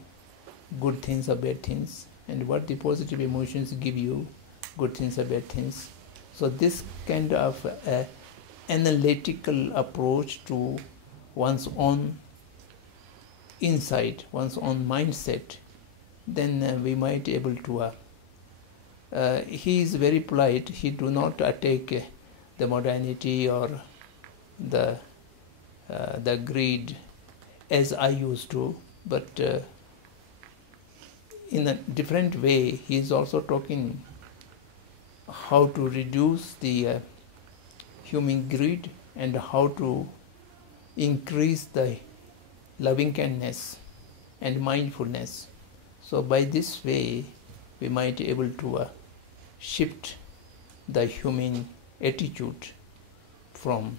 good things or bad things, and what the positive emotions give you, good things or bad things. So this kind of analytical approach to one's own insight, one's own mindset, then we might be able to he is very polite. He do not attack the modernity or the greed as I used to, but in a different way he is also talking how to reduce the human greed and how to increase the loving kindness and mindfulness. So by this way we might be able to shift the human attitude from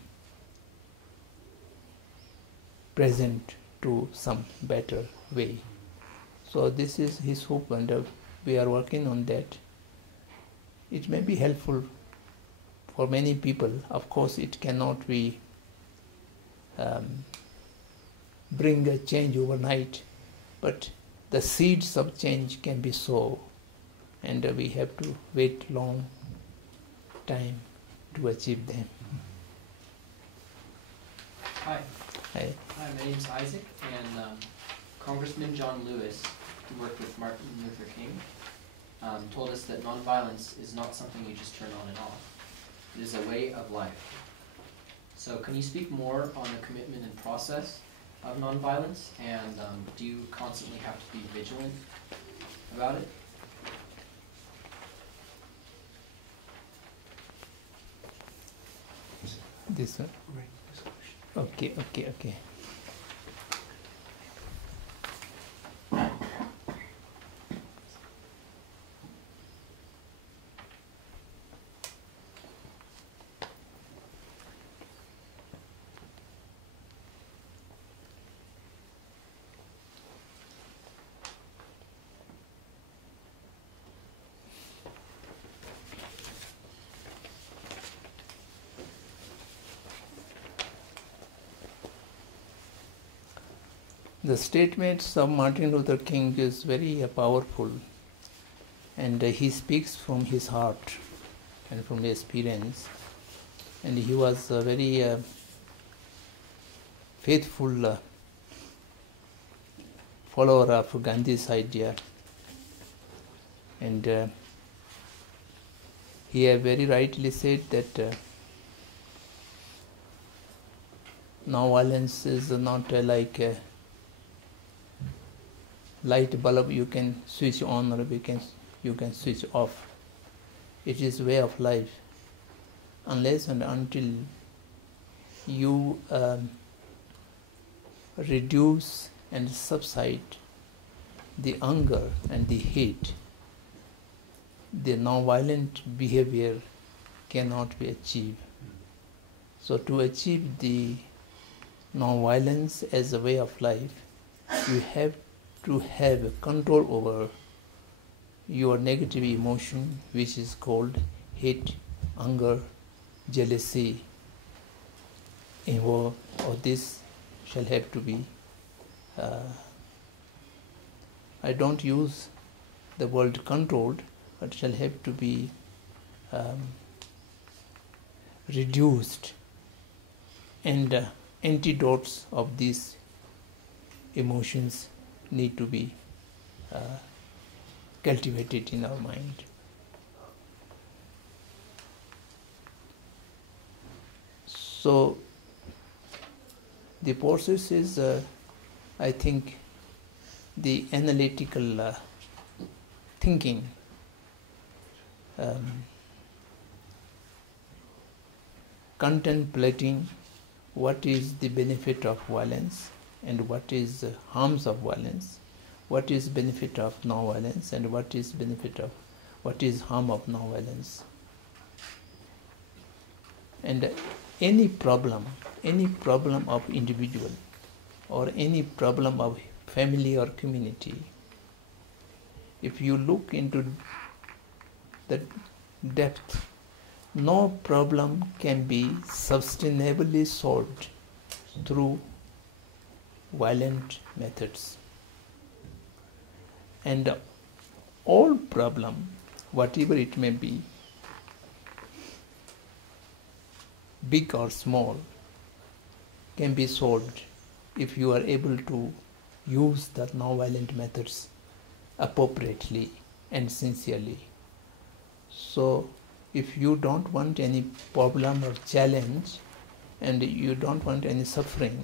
present to some better way. So this is his hope, and we are working on that. It may be helpful for many people. Of course it cannot be bring a change overnight, but the seeds of change can be sown, and we have to wait long time to achieve them. Hi. Hi. Hi, my name's Isaac, and Congressman John Lewis, who worked with Martin Luther King, told us that nonviolence is not something you just turn on and off. It is a way of life. So can you speak more on the commitment and process of nonviolence, and do you constantly have to be vigilant about it? This one? Okay. The statements of Martin Luther King is very powerful, and he speaks from his heart and from experience, and he was a very faithful follower of Gandhi's idea, and he had very rightly said that non-violence is not like a light bulb you can switch on or you can switch off. It is way of life. Unless and until you reduce and subside the anger and the hate, the non-violent behavior cannot be achieved. So to achieve the non-violence as a way of life, you have to have control over your negative emotion, which is called hate, anger, jealousy, or this shall have to be, I don't use the word controlled, but shall have to be reduced, and antidotes of these emotions need to be cultivated in our mind. So the process is, I think, the analytical thinking, contemplating what is the benefit of violence and what is the harms of violence, what is benefit of non-violence and what is harm of non-violence. And any problem of individual or any problem of family or community, if you look into the depth, no problem can be sustainably solved through violent methods. And all problem, whatever it may be, big or small, can be solved if you are able to use the non-violent methods appropriately and sincerely. So if you don't want any problem or challenge and you don't want any suffering,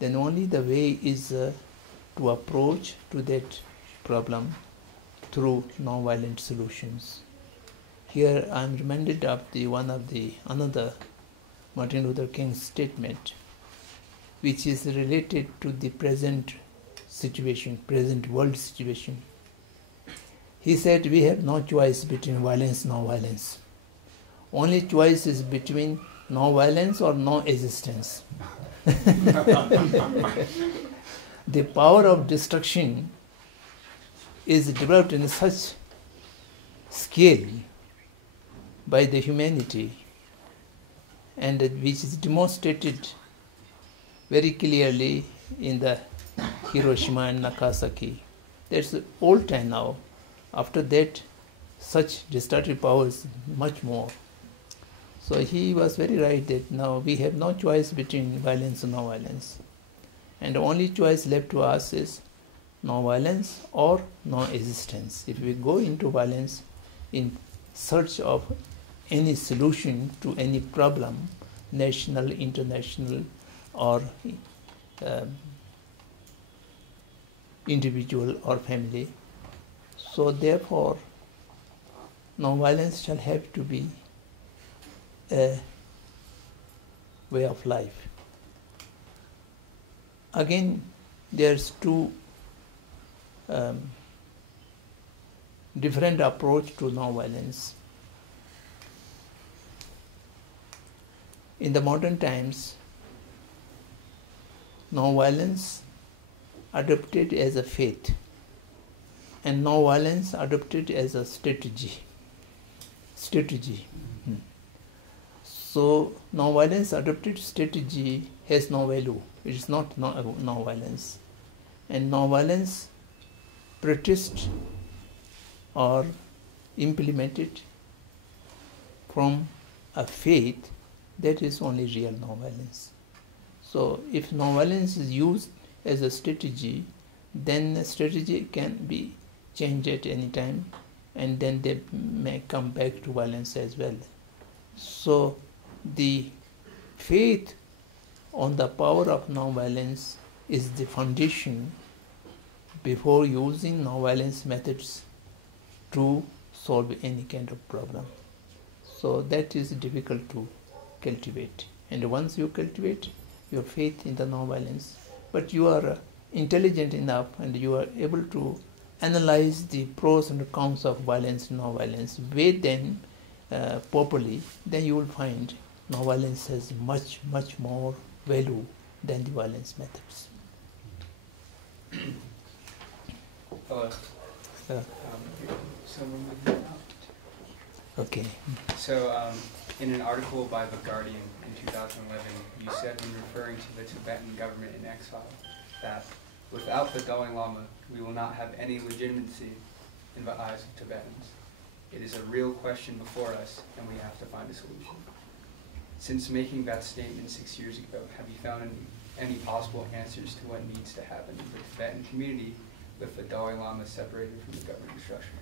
then only the way is to approach to that problem through non-violent solutions. Here I am reminded of another Martin Luther King's statement, which is related to the present world situation. He said, we have no choice between violence and non-violence. Only choice is between non-violence or non-existence. The power of destruction is developed in such scale by the humanity, and which is demonstrated very clearly in the Hiroshima and Nagasaki. That's old time now. After that, such destructive powers much more. So he was very right that now we have no choice between violence and non-violence. And the only choice left to us is non-violence or non-existence. If we go into violence in search of any solution to any problem, national, international, or individual or family, so therefore non-violence shall have to be a way of life. Again, there's two different approach to non-violence. In the modern times, non-violence adopted as a faith and non-violence adopted as a strategy. So non-violence adopted strategy has no value. It is not non-violence. and non-violence practiced or implemented from a faith, that is only real non-violence. So if non-violence is used as a strategy, then the strategy can be changed at any time, and then they may come back to violence as well. So the faith on the power of non-violence is the foundation before using non-violence methods to solve any kind of problem. So that is difficult to cultivate. And once you cultivate your faith in the non-violence, but you are intelligent enough and you are able to analyze the pros and cons of violence and non-violence, weigh them properly, then you will find non-violence has much, much more value than the violence methods. Hello. Someone with me now? Okay. So, in an article by The Guardian in 2011, you said when referring to the Tibetan government in exile that without the Dalai Lama, we will not have any legitimacy in the eyes of Tibetans. It is a real question before us, and we have to find a solution. Since making that statement 6 years ago, have you found any possible answers to what needs to happen in the Tibetan community with the Dalai Lama separated from the governing structure?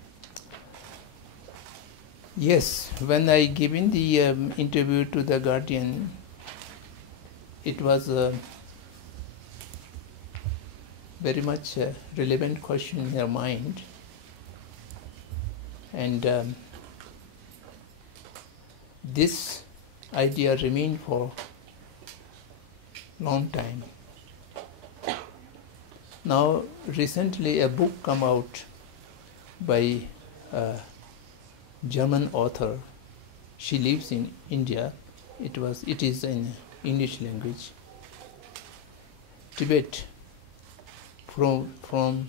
Yes, when I given the interview to The Guardian, it was a very much relevant question in their mind, and this idea remained for long time. Now recently a book come out by a German author. She lives in India. It is in English language. Tibet from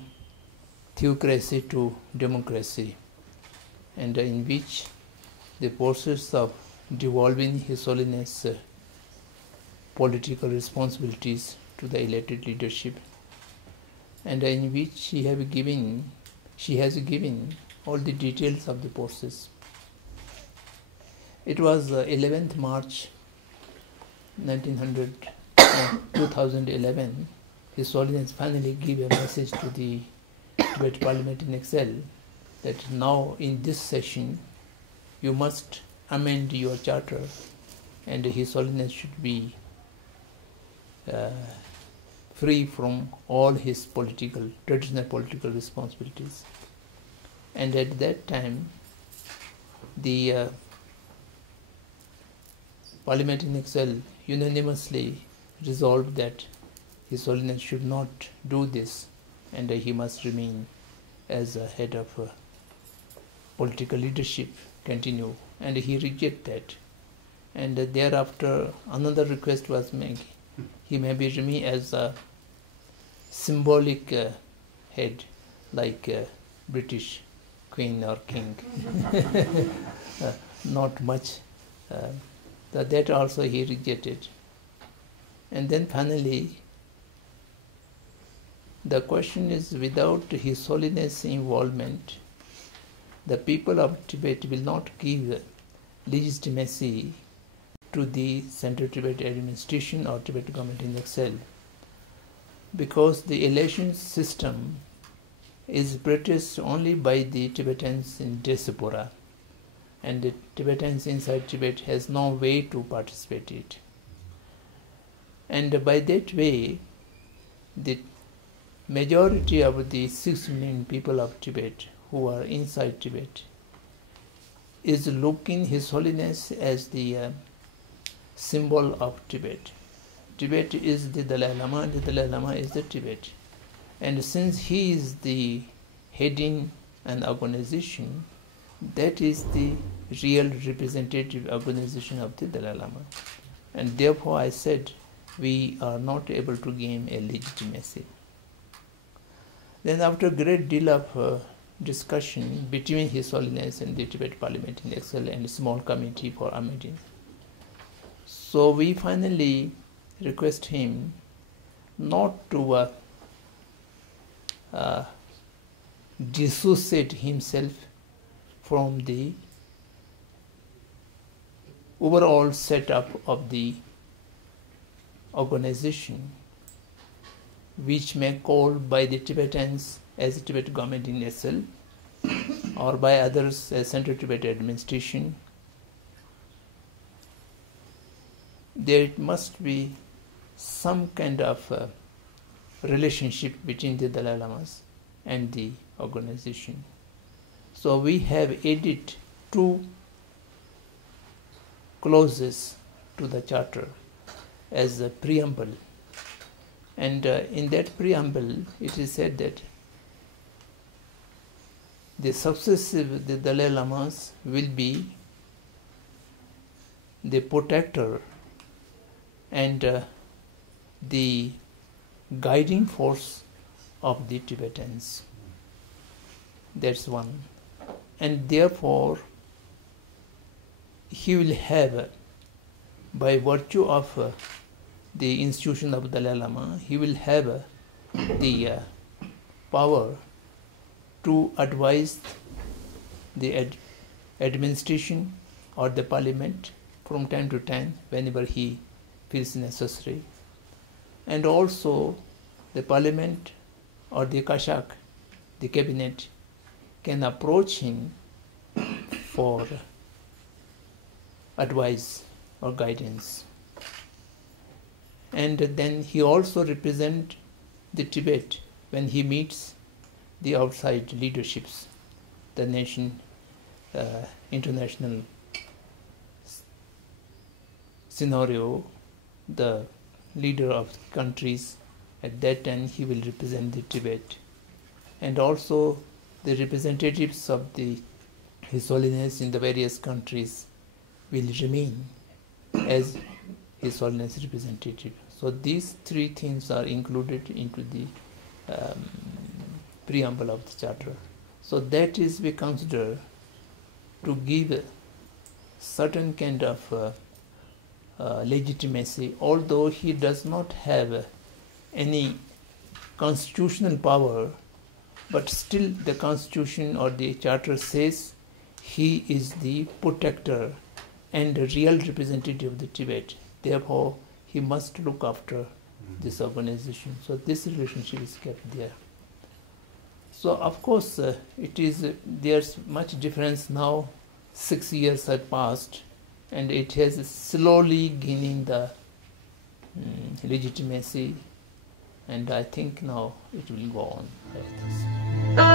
theocracy to democracy, and in which the process of devolving His Holiness political responsibilities to the elected leadership, and in which she has given all the details of the process. It was 11th March 2011, His Holiness finally gave a message to the Tibet Parliament in Exile that now in this session you must amend your charter and His Holiness should be free from all his traditional political responsibilities. And at that time, the Parliament in Exile unanimously resolved that His Holiness should not do this, and he must remain as a head of political leadership, continue, and he rejected that. And thereafter another request was made. He may be remain as a symbolic head, like British Queen or King. Not much. That also he rejected. And then finally, the question is, without His Holiness involvement, the people of Tibet will not give legitimacy to the Central Tibet administration or Tibet government in exile, because the election system is practiced only by the Tibetans in diaspora, and the Tibetans inside Tibet has no way to participate in it. And by that way, the majority of the 6 million people of Tibet who are inside Tibet is looking His Holiness as the symbol of Tibet. Tibet is the Dalai Lama, and the Dalai Lama is the Tibet. And since he is the heading an organization, that is the real representative organization of the Dalai Lama. And therefore I said we are not able to gain a legitimacy. Then after a great deal of discussion between His Holiness and the Tibet Parliament in Exile and a small committee for amending, so we finally request him not to dissociate himself from the overall setup of the organization, which may called by the Tibetans as the Tibet government in itself, or by others as Central Tibet administration. There must be some kind of relationship between the Dalai Lamas and the organization. So we have added 2 clauses to the charter as a preamble, and in that preamble it is said that the Dalai Lamas will be the protector and the guiding force of the Tibetans. That's one. And therefore, he will have, by virtue of the institution of Dalai Lama, he will have the power to advise the administration or the parliament from time to time whenever he feels necessary. And also the parliament or the Kashak, the cabinet, can approach him for advice or guidance. And then he also represents the Tibet when he meets the outside leaderships, the nation, international scenario, the leader of countries. At that time he will represent the Tibet, and also the representatives of His Holiness in the various countries will remain as His Holiness representative. So these 3 things are included into the preamble of the charter. So that is we consider to give certain kind of legitimacy, although he does not have any constitutional power, but still the constitution or the charter says he is the protector and the real representative of the Tibet. Therefore, he must look after this organization. So this relationship is kept there. So of course, there's much difference now. 6 years have passed, and it has slowly gaining the legitimacy, and I think now it will go on like this.